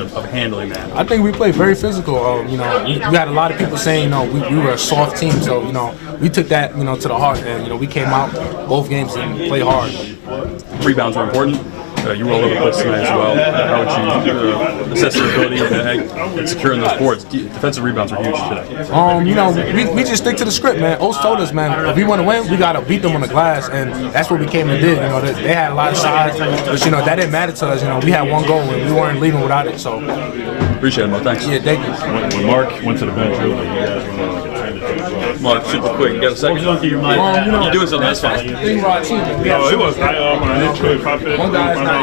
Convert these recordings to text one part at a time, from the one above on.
opinion of handling that? I think we played very physical. You know, we had a lot of people saying, you know, we were a soft team. So, you know, we took that, you know, to the heart. And, you know, we came out both games and played hard. Rebounds are important. You were all over the place tonight as well. How would you assess your ability in securing those boards? Defensive rebounds are huge today. You know, we just stick to the script, man. Oates told us, man, if we want to win, we got to beat them on the glass, and that's what we came and did. You know, they had a lot of size, but, you know, that didn't matter to us. You know, we had one goal, and we weren't leaving without it, so. Appreciate it, Mark. Thanks. Yeah, thank you. When Mark went to the bench earlier, you guys went on. Mark, super quick, you got a second? You're doing something, that's fine. No, it was. One guy's not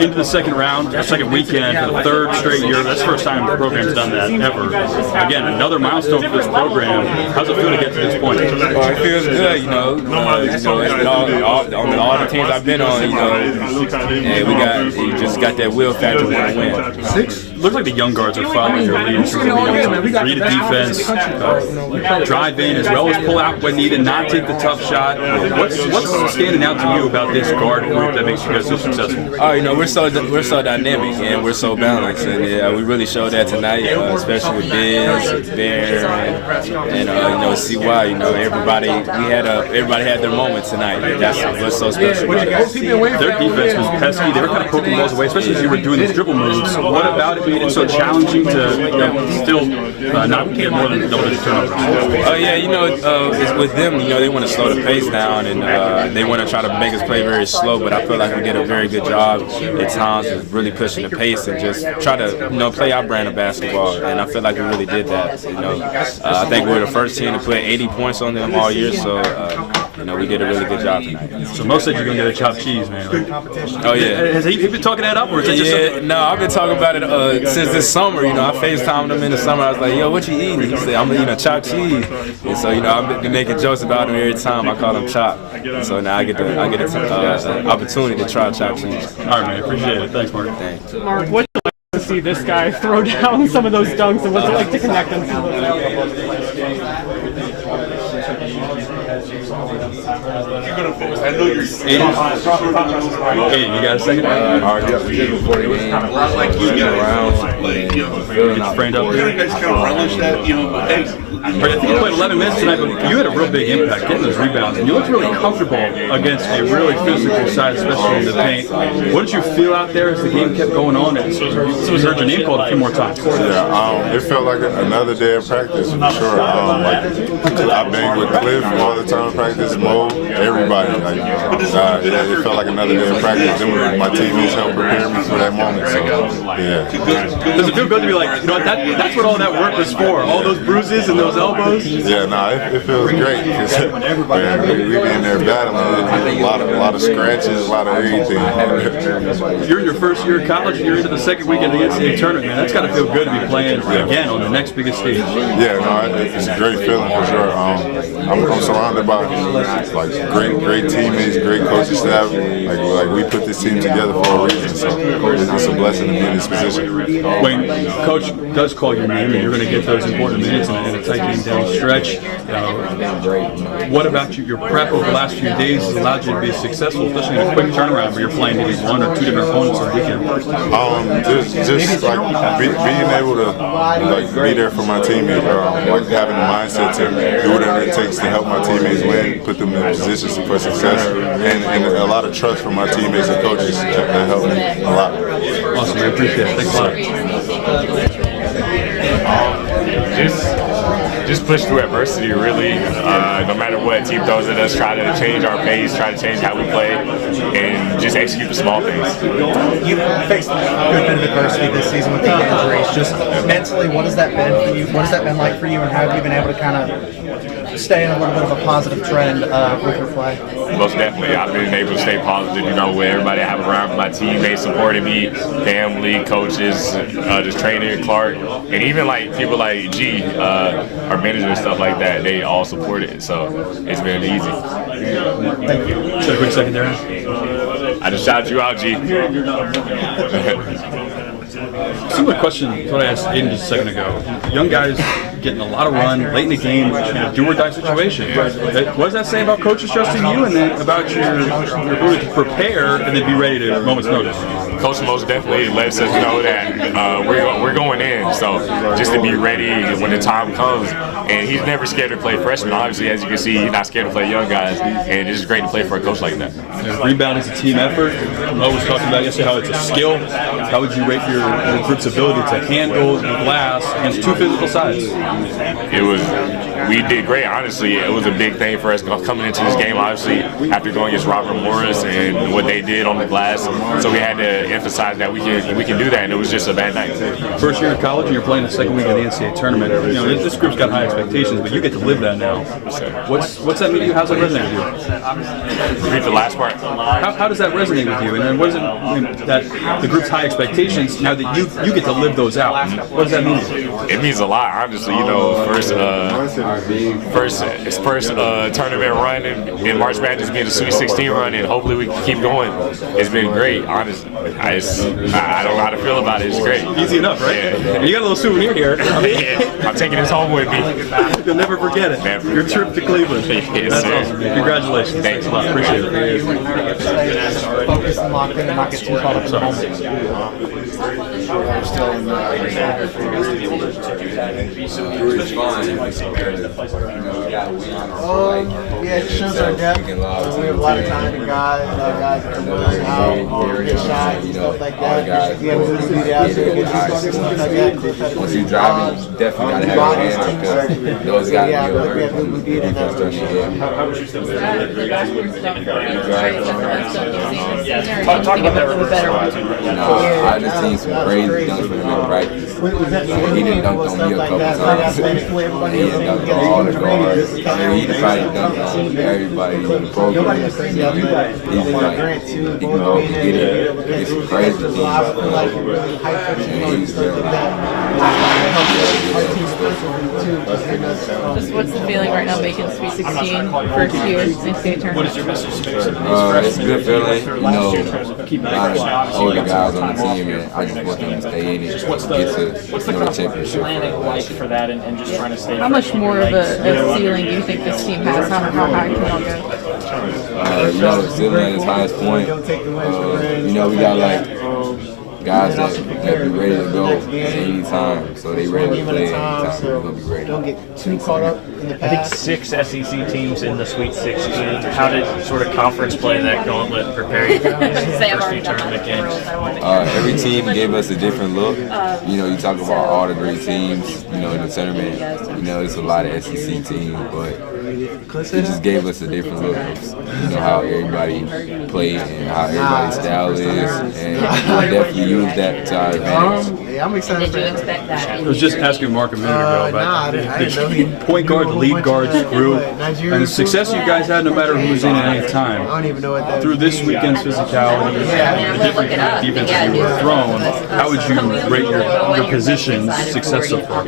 into the second round, second weekend, for the third straight year. That's the first time the program's done that ever. Again, another milestone for this program. How's it feel to get to this point? It feels good, you know. On all the teams I've been on, you know, and you just got that will factor to win. Looks like the young guards are following your lead. Read the defense, drive in as well as pull out when needed, not take the tough shot. What's standing out to you about this guard group that makes you guys so successful? Oh, you know, we're so dynamic and we're so balanced, and we really showed that tonight, especially with Biz, Bear, and you know, CY. You know, everybody had their moment tonight. That's what's so special. Their defense was pesky. They were kind of poking balls away, especially as you were doing those dribble moves. What about it made it so challenging to still not get more than double-digit turnovers? Oh yeah, you know, it's with them. You know, they want to slow the pace down, and they want to try to make us play very slow. But I feel like we did a very good job at times of really pushing the pace and just try to, you know, play our brand of basketball. And I feel like we really did that. You know, I think we were the first team to put 80 points on them all year. So you know, we did a really good job tonight. So most said you're gonna get a chopped cheese, man. Oh yeah. Has he been talking that up, or is it just something? No, I've been talking about it since this summer. You know, I FaceTimed him in the summer. I was like, "Yo, what you eating?" He said, "I'm eating a chopped cheese." And so, you know, I've been making jokes about him every time I call him Chop. And so now I get an opportunity to try chopped cheese. All right, man. Appreciate it. Thanks, Mark. Thanks. Mark, what's it like to see this guy throw down some of those dunks, and what's it like to connect them to those? I know you're. Hey, you got a second? Before the game, like you guys, Get framed up. you guys kind of relish that, you know. I think you played 11 minutes tonight, but you had a real big impact getting those rebounds, and you looked really comfortable against a really physical side, especially in the paint. What did you feel out there as the game kept going on? And so we heard your name called a few more times. Yeah, it felt like another day of practice for sure. I've been with Cliff all the time in practice, Mo, everybody. It felt like another day of practice. Then my teammates helped prepare me for that moment. So, yeah. Does it feel good to be like, you know, that's what all that work was for? All those bruises and those elbows? Yeah, it feels great. Man, we be in there battling. A lot of scratches, a lot of everything. You're in your first year of college, and you're into the second weekend of the NCAA tournament, man. That's got to feel good to be playing again on the next biggest stage. Yeah, it's a great feeling for sure. I'm surrounded by like great teammates, great coaching staff. Like we put this team together for a reason. So it's a blessing to be in this position. When Coach does call your name, and you're going to get those important minutes in a tight game down the stretch, what about your prep over the last few days has allowed you to be successful, especially in a quick turnaround where you're playing maybe one or two different opponents on the weekend? Just like being able to be there for my teammates, like having the mindset to do whatever it takes to help my teammates win, put them in positions for success, and a lot of trust from my teammates and coaches that helped me a lot. Awesome, I appreciate it. Thanks a lot. Just push through adversity, really. No matter what team throws at us, try to change our pace, try to change how we play, and just execute the small things. You've faced a good bit of adversity this season with the injuries. Just mentally, what has that been for you? What has that been like for you, and how have you been able to kind of stay in a little bit of a positive trend with your play? Most definitely, I've been able to stay positive, you know, with everybody I have around, my teammates supporting me, family, coaches, just training Clark, and even like people like G, our manager and stuff like that, they all support it, so it's been easy. Thank you. Just a quick second there. I just shouted you out, G. Similar question to what I asked Aiden just a second ago. Young guys getting a lot of run late in the game, in a do-or-die situation. What does that say about coaches trusting you, and then about your ability to prepare and then be ready to moment's notice? Coach most definitely lets us know that we're going in. So just to be ready when the time comes. And he's never scared to play freshmen. Obviously, as you can see, he's not scared to play young guys. And it's just great to play for a coach like that. Rebound is a team effort. Mo was talking about yesterday how it's a skill. How would you rate your group's ability to handle the glass against two physical sides? We did great, honestly. It was a big thing for us coming into this game, obviously, after going against Robert Morris and what they did on the glass. So we had to emphasize that we can do that, and it was just a bad night. First year in college, and you're playing the second week of the NCAA tournament. You know, this group's got high expectations, but you get to live that now. What's that mean to you? How's that resonate with you? Read the last part. How does that resonate with you? And then what does it mean that the group's high expectations, now that you get to live those out? What does that mean to you? It means a lot, honestly. You know, first tournament run in March Madness being the Sweet 16 run, and hopefully we can keep going. It's been great, honestly. I don't know how to feel about it. It's great. Easy enough, right? Yeah. And you got a little souvenir here. I'm taking this home with me. You'll never forget it. Never. Your trip to Cleveland. Yes, That's sir. awesome. Congratulations. Thanks a lot. Appreciate it. Focus and locked in and not get too caught up in the moment. Yeah, it shows our depth. We have a lot of talented guys, guys that can learn how to get shots and stuff like that. Yeah, we need to be out there, get stuff like that. Once you drive, you definitely got to have your hands because those guys yeah, but we have good beat in that. Talk about that real I just seen some crazy dunks from him in practice. He didn't dunk on me a couple times. He didn't dunk on all the guards. He probably dunked on everybody in the program. He's just like, he can go and get it. It's some crazy things. And he's really Just what's the feeling right now making Sweet 16 first year NCAA tournament? What is your message to it's a good feeling. You know, a lot of older guys on the team, and I just want them to stay in it and get to the championship. for that and just trying to stay. How much more of a ceiling do you think this team has? How high can y'all go? You know, sitting at its highest point. You know, we got like guys that be ready to go at any time, so they ready to play anytime. So we're gonna be ready. Don't get too caught up in the I think 6 SEC teams in the Sweet 16. How did sort of conference play that gauntlet prepare you for the first few tournament games? Every team gave us a different look. You know, you talk about all the great teams, you know, in the tournament. You know, it's a lot of SEC teams, but it just gave us a different look of, you know, how everybody played and how everybody's style is, and we definitely use that to our advantage. Yeah, I'm excited for that. I was just asking Mark a minute ago about the point guard, the lead guards grew, and the success you guys had no matter who's in at any time. I don't even know what that Through this weekend's physicality, the different kind of defenses you were thrown, how would you rate your position's success so far?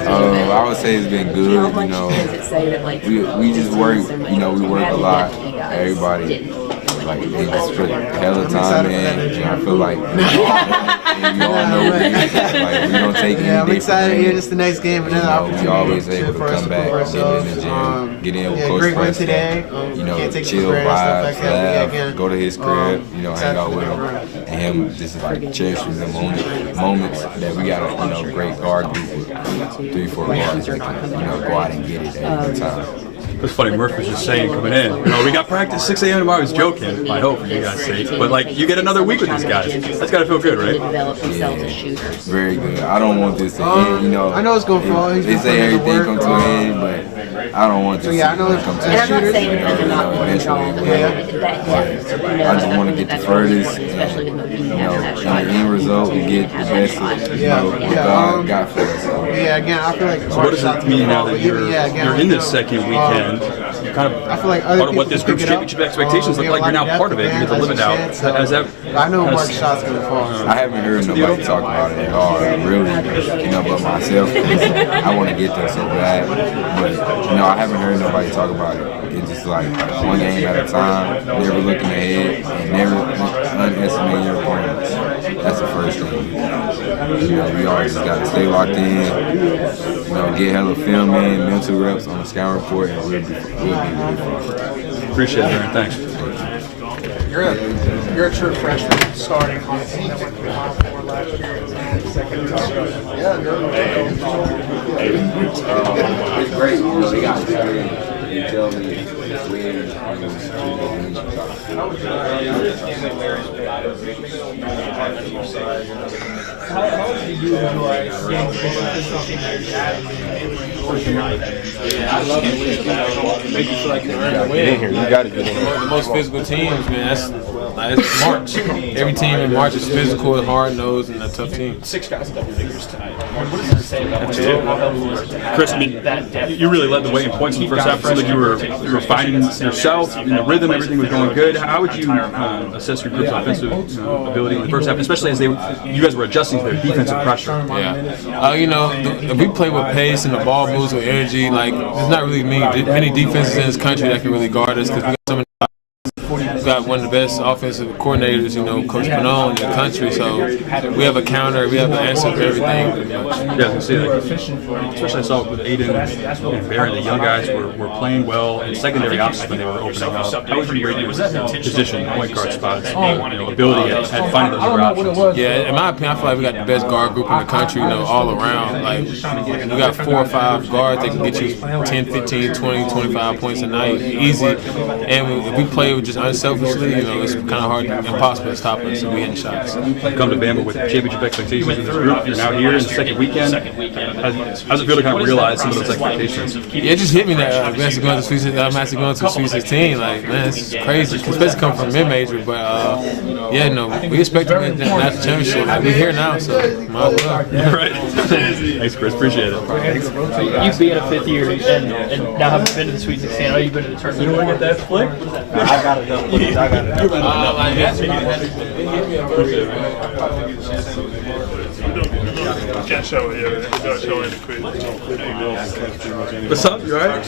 I would say it's been good. You know, we just work. You know, we work a lot. Everybody. Like they just put hella time in, and I feel like and you all know like we don't take any I'm excited. Yeah, just the next game, and then we always able to come back, get in the gym, get in with Coach great win Preston, today. you know, Can't take chill it for granted, vibes, stuff like that. laugh, go to his crib, you know, hang out with him, and him just like cherishing the moments that we got a great guard group with 3-4 guards that can, you know, go out and get it every time. It's funny, Murph was just saying coming in, you know, we got practice 6 a.m. tomorrow. I was joking, I hope for you guys' sake. But like, you get another week with these guys. That's gotta feel good, right? Yeah, very good. I don't want this to end, you know. I know it's going to fall. They say everything come to an end, but I don't want this to come to an end. Eventually, I just want to get the furthest, and, you know, in the end result, we get the best of, you know, what God got for us. Yeah, again, I feel like. So what does it mean now that you're in this second weekend? You kind of I feel like part of what this group's championship expectations look like. You're now part of it. You get to live it out. Has that? I know Mark's shot's gonna fall. I haven't heard nobody talk about it at all, really. You know, but myself, I want to get there so bad. But you know, I haven't heard nobody talk about it. It's just like one game at a time, never looking ahead, and never underestimate your opponents. That's the first thing. You know, we always just gotta stay locked in. You know, get hella film in, mental reps on the scout report, and we'll be really fine. Appreciate it, Aaron. Thanks. You're up. You're a true freshman starting on a team that went to the Final Four last year. It's great. You know, they got experience. You tell me when I love it. Make you feel like you're ready to win. You got to get in here. The most physical teams, man. That's March. Every team in March is physical, hard nosed, and a tough team. 6 guys in double figures tonight. What does it say about Chris, I mean, you really led the way in points in the first half. It seemed like you were finding yourself in the rhythm. Everything was going good. How would you assess your group's offensive ability in the first half, especially as you guys were adjusting to their defensive pressure? Yeah. You know, if we play with pace and the ball moves with energy, like there's not really many defenses in this country that can really guard us because we got so many. We've got one of the best offensive coordinators, you know, Coach Bonon in the country. So we have a counter, we have an answer for everything. Pretty much. Yeah, I can see that. Especially I saw with Aiden and Barron, the young guys were playing well in secondary options when they were opening up. How would you rate your position, point guard spots, ability at finding those options? Yeah, in my opinion, I feel like we got the best guard group in the country, you know, all around. Like, we got 4 or 5 guards that can get you 10, 15, 20, 25 points a night, easy. And if we play with just unselfishly, you know, it's kind of hard, impossible to stop us if we hit shots. You come to Bama with championship expectations with this group. You're now here in the second weekend. How's it feel to kind of realize some of those expectations? Yeah, it just hit me that I'm actually going to Sweet 16. Like, man, it's crazy, especially coming from mid-major. But, yeah, no, we expect to win the national championship. We're here now, so might as well. Yeah, right. Thanks, Chris. Appreciate it. You've been a 5th year and now have been to the Sweet 16. I know you've been to the tournament. You want to get that flick? I got it done. I got it Can't show it here. Don't show it quick. What's up? You alright?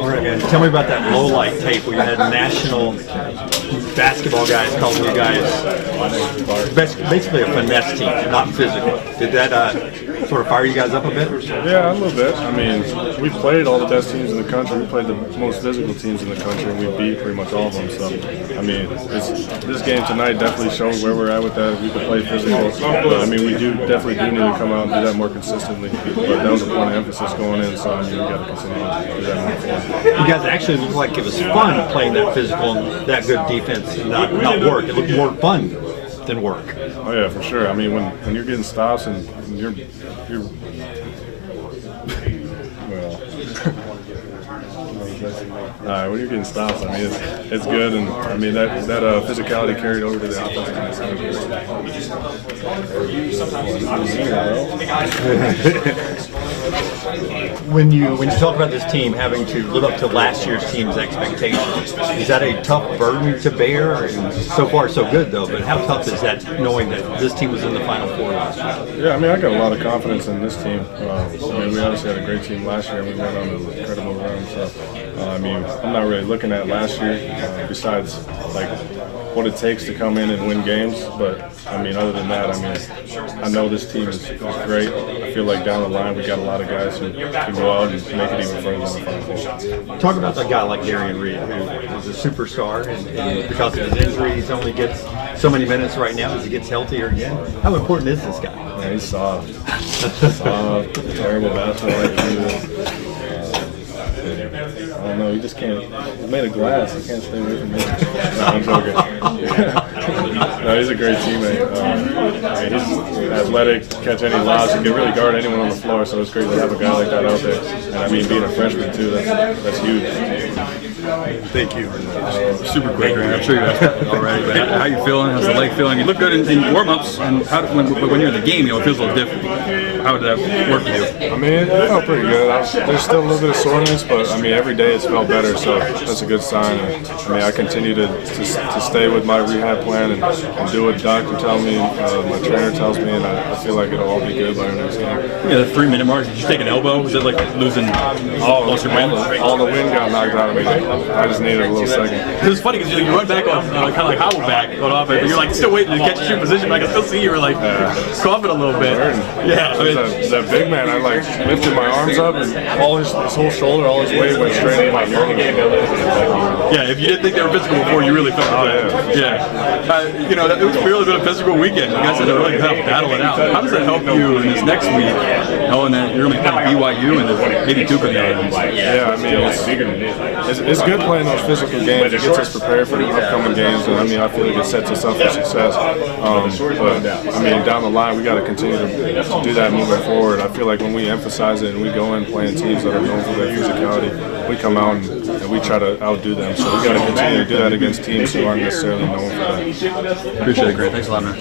All right, man. Tell me about that low light tape where you had national basketball guys calling you guys basically a finesse team, not physical. Did that sort of fire you guys up a bit? Yeah, a little bit. I mean, we played all the best teams in the country. We played the most physical teams in the country, and we beat pretty much all of them. So, I mean, this game tonight definitely showed where we're at with that. We could play physical. But, I mean, we definitely do need to come out and do that more consistently. But that was a point of emphasis going in, so I mean, we got to continue to do that more forward. You guys actually looked like it was fun playing that physical and that good defense and not work. It looked more fun than work. Oh yeah, for sure. I mean, when you're getting stops and you're well. When you're getting stops, I mean, it's good, and I mean that physicality carried over to the offense. When you talk about this team having to live up to last year's team's expectations, is that a tough burden to bear? And so far, so good though. But how tough is that knowing that this team was in the Final Four last year? Yeah, I mean, I got a lot of confidence in this team. I mean, we obviously had a great team last year, and we went on an incredible run. So, I mean, I'm not really looking at last year besides like what it takes to come in and win games. But I mean, other than that, I mean, I know this team is great. I feel like down the line we got a lot of guys who can go out and make it even further than the Final Four. Talk about a guy like Darian Reed, who is a superstar, and because of his injuries, only gets so many minutes right now as he gets healthier again. How important is this guy? Man, he's soft. Terrible basketball IQ. I don't know, he just can't. He's made of glass. He can't stay away from me. No, I'm joking. No, he's a great teammate. I mean, he's athletic, catch any lobs. He can really guard anyone on the floor, so it's great to have a guy like that out there. And I mean, being a freshman too, that's huge. Thank you. Super quick, right? I'm sure you guys got it already. But how you feeling? How's the leg feeling? You look good in warm-ups, and when you're in the game, you know, it feels a little different. how did that work for you? I mean, it felt pretty good. There's still a little bit of soreness, but I mean, every day it's felt better, so that's a good sign. And, I mean, I continue to stay with my rehab plan and do what the doctor tells me, my trainer tells me, and I feel like it'll all be good by the next game. Yeah, the 3-minute mark. Did you take an elbow? Was it like losing all your wind? All the wind got knocked out of me. I just needed a little second. It was funny because you run back on kind of like hobble back on offense, but you're like still waiting to catch your position. But I can still see you were like coughing a little bit. Yeah, I mean, that big man, I like lifted my arms up and all his whole shoulder, all his weight went straight into my lung. Yeah, if you didn't think they were physical before, you really felt it. Yeah. You know, it was really been a physical weekend. You guys had to really kind of battle it out. How does that help you in this next week, knowing that you're going to be playing BYU and then maybe Duke in the other? Yeah, I mean, it's good playing those physical games. It gets us prepared for the upcoming games, and I mean, I feel like it sets us up for success. But I mean, down the line, we got to continue to do that moving forward. I feel like when we emphasize it and we go in playing teams that are known for their physicality, we come out and we try to outdo them. So we got to continue to do that against teams who aren't necessarily known for that. Appreciate it, great. Thanks a lot, man.